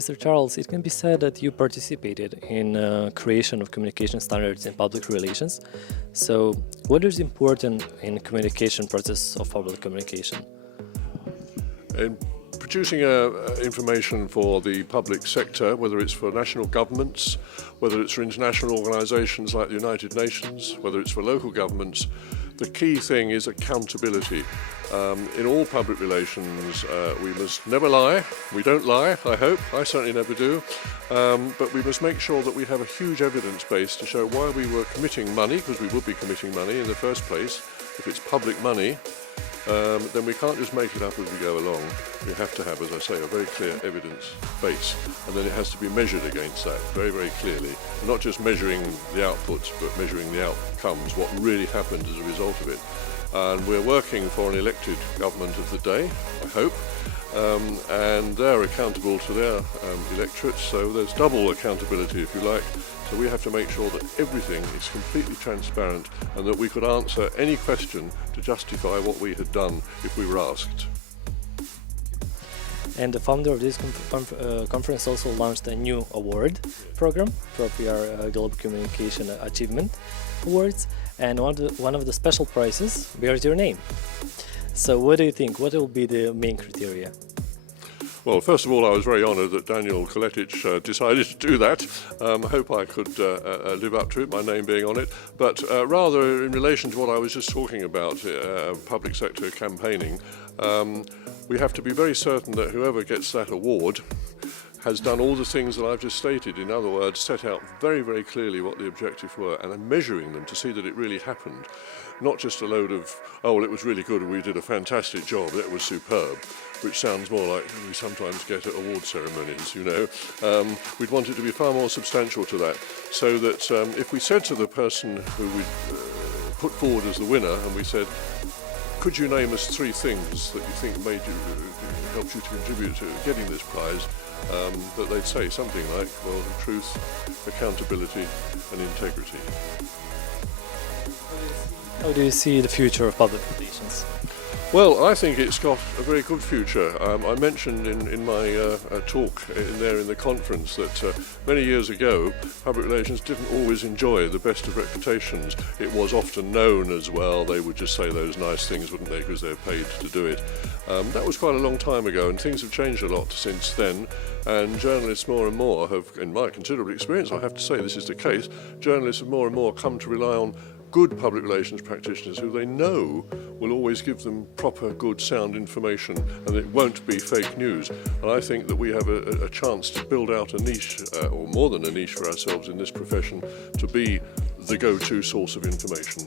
Mr. Charles, it can be said that you participated in creation of communication standards in public relations. So, what is important in the communication process of public communication? In producing information for the public sector, whether it's for national governments, whether it's for international organisations like the United Nations, whether it's for local governments, the key thing is accountability. In all public relations, we must never lie. We don't lie, I hope. I certainly never do. But we must make sure that we have a huge evidence base to show why we were committing money, because we would be committing money in the first place. If it's public money, then we can't just make it up as we go along. We have to have, as I say, a very clear evidence base, and then it has to be measured against that very, very clearly. Not just measuring the outputs, but measuring the outcomes, what really happened as a result of it. And we're working for an elected government of the day, I hope, and they're accountable to their electorates, so there's double accountability, if you like. So we have to make sure that everything is completely transparent and that we could answer any question to justify what we had done if we were asked. And the founder of this conference also launched a new award program, ProPR Global Communication Achievement Awards, and one of the special prizes bears your name. So what do you think? What will be the main criteria? Well, first of all, I was very honoured that Daniel Koletic decided to do that. I hope I could live up to it, my name being on it. But rather in relation to what I was just talking about, public sector campaigning, we have to be very certain that whoever gets that award has done all the things that I've just stated. In other words, set out very, very clearly what the objectives were and then measuring them to see that it really happened. Not just a load of, oh, well, it was really good, we did a fantastic job, it was superb, which sounds more like we sometimes get at award ceremonies, you know. We'd want it to be far more substantial to that, so that if we said to the person who we put forward as the winner, and we said, could you name us 3 things that you think made you, helped you to contribute to getting this prize, that they'd say something like, well, truth, accountability and integrity. How do you see the future of public relations? Well, I think it's got a very good future. I mentioned in my talk in the conference that many years ago, public relations didn't always enjoy the best of reputations. It was often known as well. They would just say those nice things, wouldn't they, because they're paid to do it. That was quite a long time ago, and things have changed a lot since then. And journalists more and more have, in my considerable experience, I have to say this is the case, journalists have more and more come to rely on good public relations practitioners who they know will always give them proper, good, sound information, and it won't be fake news. And I think that we have a chance to build out a niche, or more than a niche for ourselves in this profession, to be the go-to source of information.